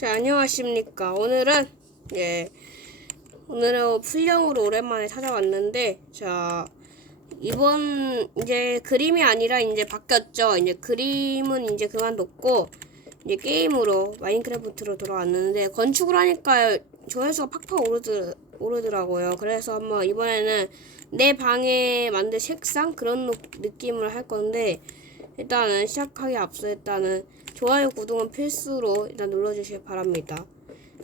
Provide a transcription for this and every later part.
자, 안녕하십니까. 오늘은, 예, 오늘은 풀령으로 오랜만에 찾아왔는데, 자, 이번, 이제 그림이 아니라 이제 바뀌었죠. 이제 그림은 이제 그만뒀고, 이제 게임으로, 마인크래프트로 돌아왔는데, 건축을 하니까 조회수가 팍팍 오르드, 오르더라고요. 그래서 한번 이번에는 내 방에 만든 책상? 그런 노- 느낌을 할 건데, 일단은 시작하기 앞서 일단은 좋아요, 구독은 필수로 일단 눌러주시기 바랍니다.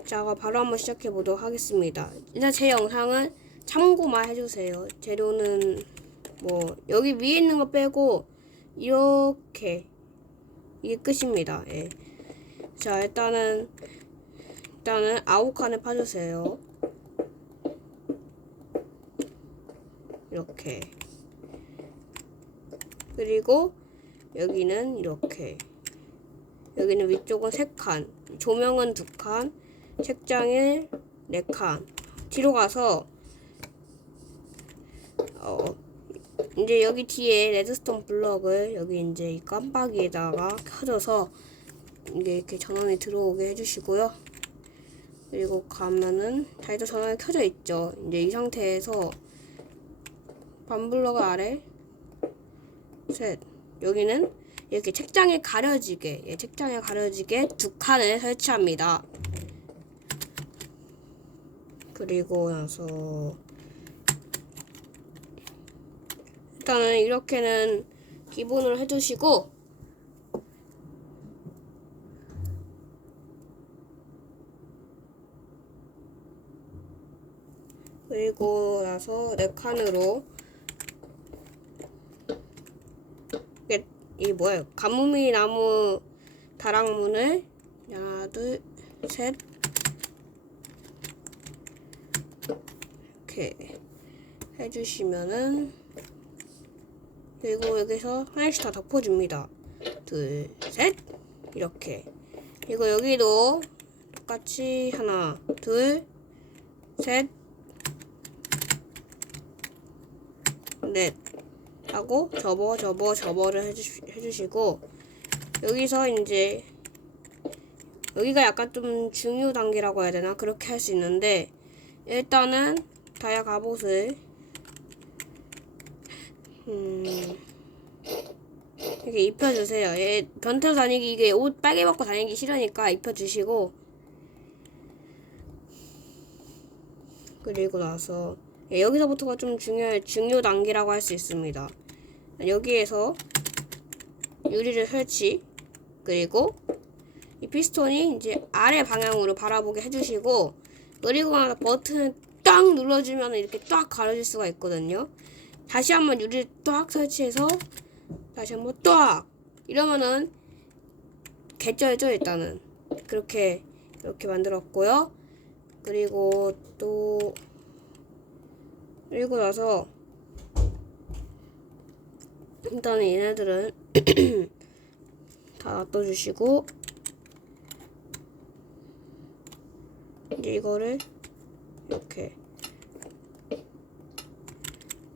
자, 바로 한번 시작해 보도록 하겠습니다. 일단 제 영상은 참고만 해주세요. 재료는 뭐 여기 위에 있는 거 빼고 이렇게 이게 끝입니다. 예. 자, 일단은 일단은 아홉 칸을 파주세요. 이렇게 그리고 여기는 이렇게. 여기는 위쪽은 3칸. 조명은 2칸 책장에 4칸. 뒤로 가서 어 이제 여기 뒤에 레드스톤 블럭을 여기 이제 이 깜빡이에다가 켜줘서 이게 이렇게 전원이 들어오게 해주시고요. 그리고 가면은 다이도 전원이 켜져 있죠. 이제 이 상태에서 반블럭 아래 셋 여기는 이렇게 책장에 가려지게 예, 책장에 가려지게 두 칸을 설치합니다. 그리고 나서 일단은 이렇게는 기본으로 해주시고 그리고 나서 네 칸으로 이 뭐예요? 가무미 나무 다락문을 하나 둘 셋. 이렇게 해주시면은 그리고 여기서 하나씩 다 덮어줍니다. 둘, 셋. 이렇게. 그리고 여기도 똑같이 하나, 둘, 셋, 넷 하고 접어 접어 접어를 해주시, 해주시고 여기서 이제 여기가 약간 좀 중요 단계라고 해야 되나 그렇게 할 수 있는데 일단은 다이아 갑옷을 음 이렇게 입혀주세요. 얘 변태로 다니기 이게 옷 빨개 벗고 다니기 싫으니까 입혀주시고 그리고 나서 예, 여기서부터가 좀 중요 중요 단계라고 할 수 있습니다. 여기에서 유리를 설치 그리고 이 피스톤이 이제 아래 방향으로 바라보게 해주시고 그리고 버튼을 딱 눌러주면 이렇게 딱 가려질 수가 있거든요. 다시 한번 유리를 딱 설치해서 다시 한번 딱 이러면은 개쩔죠 일단은 그렇게 이렇게 만들었고요. 그리고 또 그리고 나서 일단은 얘네들은 다 놔둬주시고 이제 이거를 이렇게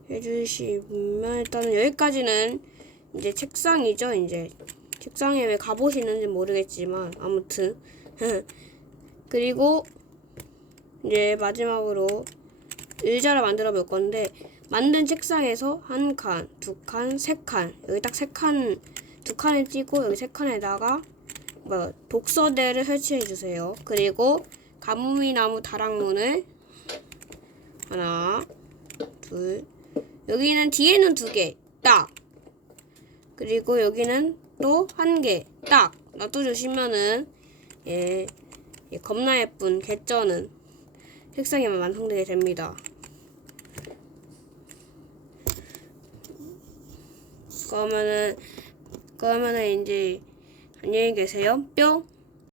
해주시면 일단은 여기까지는 이제 책상이죠 이제. 책상에 왜 있는지 모르겠지만 아무튼. 그리고 이제 마지막으로 의자를 만들어 볼 건데 만든 책상에서 한 칸, 두 칸, 세 칸. 여기 딱 세 칸, 두 칸을 띄고 여기 세 칸에다가 뭐 독서대를 설치해 주세요. 그리고 가무미 나무 다락문을 하나, 둘. 여기는 뒤에는 두 개, 딱. 그리고 여기는 또 한 개, 딱. 놔둬 주시면은 예, 예 겁나 예쁜 개쩌는 색상이 완성되게 됩니다. 그러면은 그러면은 이제 안녕히 계세요. 뿅.